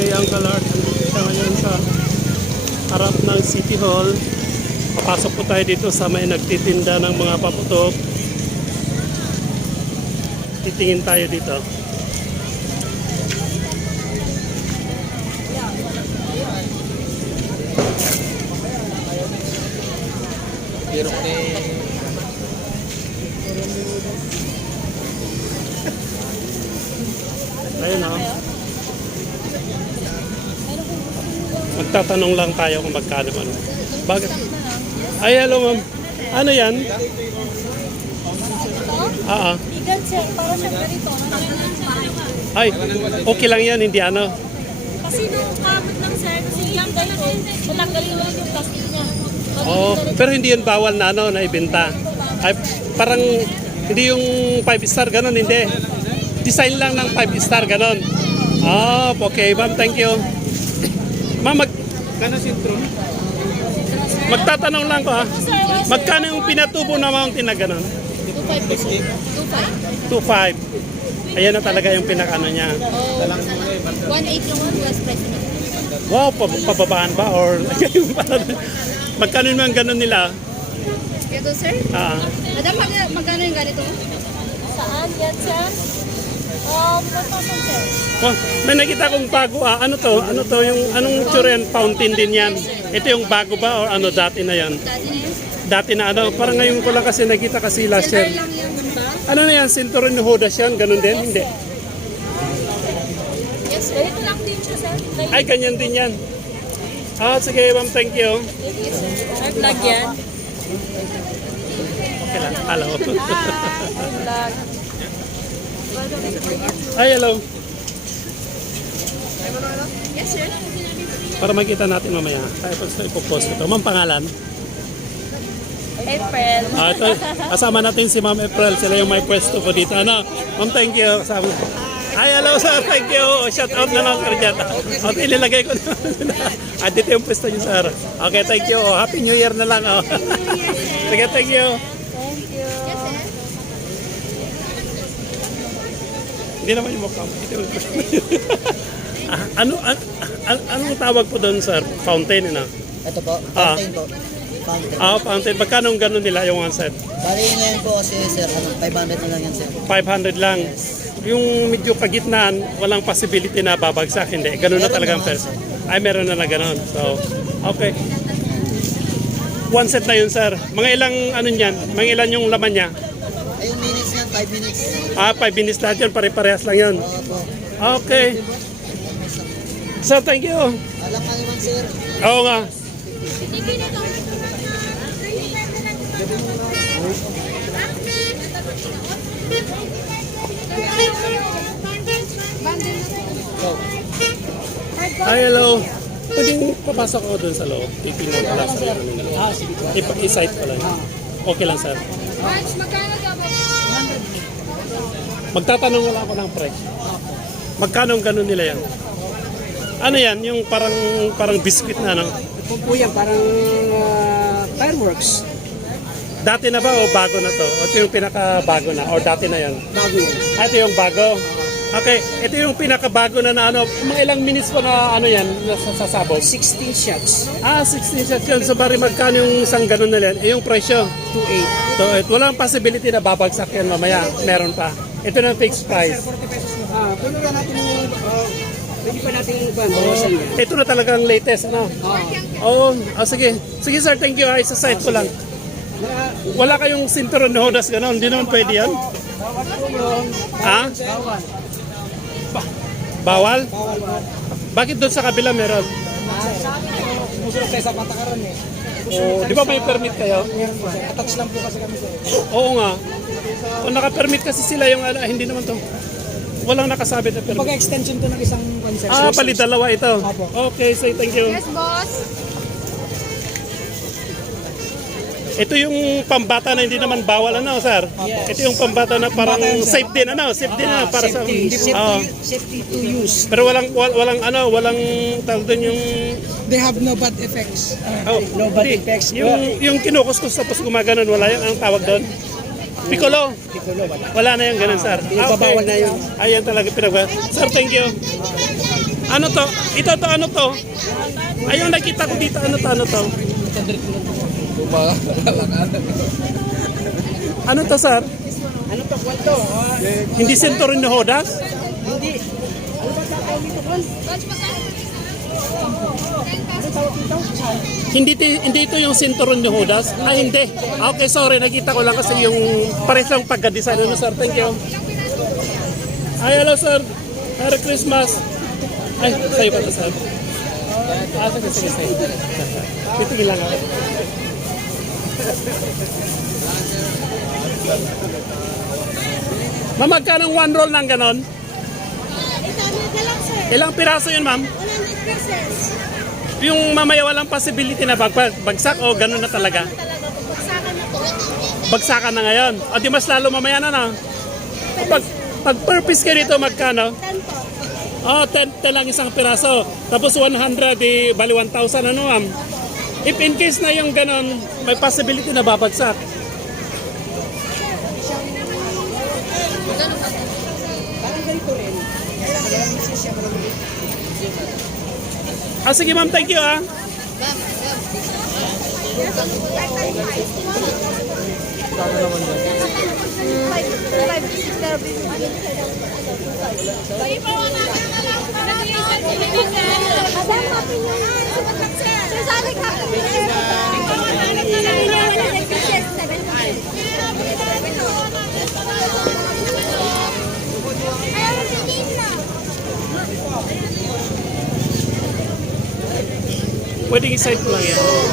kay Uncle Art. Siya ngayon sa harap ng City Hall. Papasok po tayo dito sa may nagtitinda ng mga paputok. Titingin tayo dito. Pero ni Magtatanong lang tayo kung magkano ano. Bakit? Ay, hello ma'am. Ano yan? Ah, ah. Vegan sir, para siya ganito. Ay, okay lang yan, hindi ano. Kasi nung kamot lang sir, kasi yung ganito, matanggalin mo lang yung plastic niya. Oh, pero hindi yun bawal na ano, na ibenta. Ay, parang hindi yung 5 star ganun, hindi. Design lang ng 5 star ganun. Ah, okay, ma'am, thank you. Ma'am, mag, Kana sintro? magtatanong lang ko ha. Magkano yung pinatubo na mountain na ganun? 2.5 peso. 2.5. 2.5. Ayan na talaga yung pinakano niya. Oh, 1.8 yung last price niya. Wow, pa- pababaan ba? Or magkano naman ganun nila? Ito sir? Ah, Madam, mag- magkano yung ganito? Saan? Yan sir? 1,000 sir. oh, may nakita kong bago ah. Ano to? Ano to? Yung anong tsura yan? Fountain din yan. Ito yung bago ba or ano dati na yan? Dati na ano? Parang ngayon ko lang kasi nakita kasi last year. Ano na yan? Sinturon ni Judas yan? Ganun din? Hindi. Yes, ganito lang din siya sir. Ay, ganyan din yan. Ah, sige ma'am, thank you. Yes, sir. Ay, vlog yan. Okay lang, hello. Vlog. Ay, hello. Yes, sir. Para makita natin mamaya. Tayo pag ipopost ko ito. Ma'am, pangalan? April. Ah, ito, kasama natin si Ma'am April. Sila yung may pwesto po dito. Ano? Ma'am, thank you. Kasama. Ay, hello sir. Thank you. Shout out na lang dyan. Okay, nilagay ko na. ah, dito yung pwesto niyo sir. Okay, thank you. Oh, Happy New Year na lang. Oh. Sige. Thank you. Yes, sir. Hindi naman yung mukha mo. Ito yung ah, ano, an, an, anong tawag po doon sir? Fountain, ano? Ito po, Ah. fountain po. Fountain. Ah, fountain. Magkano ang ganun nila yung one set? Bali ngayon po kasi sir, ano, 500 na lang yan sir. 500 lang. Yung medyo kagitnaan, walang possibility na babagsak. Hindi. Ganun na Meron talaga ang naman, first. Ay, meron na na ganun. So, okay. One set na yun, sir. Mga ilang, ano niyan? Mga ilan yung laman niya? Ayun minutes yan, 5 minutes. Ah, 5 minutes lahat yun. Pare-parehas lang yun. Okay. So, thank you. Alam ka naman sir. Oo nga. Hi, hello. Pwedeng papasok ako dun sa loob. Titingnan ko lang sa nila. Ah, sige. I-site ko lang. Okay lang, sir. Magtatanong lang ako ng price. Magkano ang ganun nila yan? Ano yan? Yung parang parang biscuit na ano? Ito po yan, parang ah, fireworks. Dati na ba o bago na to? O ito yung pinaka-bago na? O dati na yan? Bago yan. Ah, ito yung bago. Okay, ito yung pinaka-bago na na ano. Mga ilang minutes pa na ano yan, nasa sasabog? 16 shots, Ah, 16 shots yun. So, bari magkano yung isang ganun na yan? Eh, yung presyo. 2.8. So, it, walang possibility na babagsak yan mamaya. Meron pa. Ito na yung fixed price. 40 pesos na. Ah, puno na natin yung, uh, pwede pa natin ban, bawasan yan. Ito na talagang latest, ano? Ah, Oo, oh, sige. Sige sir, thank you. Ay, sa site ko lang. Wala kayong sinturon na hodas gano'n. Hindi naman pwede yan. bawal po yun. Ha? Bawal. Bawal? Bakit doon sa kabila meron? Sumusunod tayo sa patakaran eh. Oh, di ba may permit kayo? Sir. Attach lang po kasi kami sir. Oo nga. Kung naka-permit kasi sila yung ano, hindi naman to. Walang nakasabit na permit. extension to ng isang concert. Ah, pali dalawa ito. Opo. Okay, say thank you. Yes, boss. Ito yung pambata na hindi naman bawal ano, sir? Ito yung pambata na parang Pambata yun, sir. safe din ano, safe din na para sa safety, safety, Oo. safety to use. Pero walang wal- walang ano, walang tawag doon yung They have no bad effects. oh, no bad hindi. effects. Yung yung kinukuskus tapos gumaganon wala yung ang tawag doon. Piccolo. Piccolo, wala. Wala na yung ganun, sir. Yung babawal na yun. Ayan talaga pinag Sir, thank you. Ano to? Ito to, ano to? Ayun, nakita ko dito, ano to, ano to? Ano to, sir? Ano to, kwento? Ah, Hindi sinturon ni Hodas? hindi. Ano ba tatawag dito, Kwan? Ano tawag dito? Hindi, hindi ito yung sinturon ni Judas? Ah, hindi. Ah, Okay, sorry. Nakita ko lang kasi yung pares lang pagka-design. Ano, sir? Thank you. Ay, hello, sir. Merry Christmas. Ay, sa'yo pa to, sir. Ah, sige, sige, sige. Titingin lang ako. Ma'am, magkano one roll ng ganon? 800 na lang, sir. Ilang piraso yun, ma'am? 100 pieces. Yung mamaya walang possibility na bag bagsak o ganun na talaga? Talaga, pagpagsakan na po. Bagsakan na ngayon. O di mas lalo mamaya na na. O pag, pag per piece ka dito, magkano? 10 po. Oh, 10, 10 lang isang piraso. Tapos 100, di bali 1,000 ano ma'am? If in case na yung ganun, may possibility na babagsak. Parang ganito rin. Kasi siya. Ah, sige ma'am, thank you ah. Iside ko lang yan.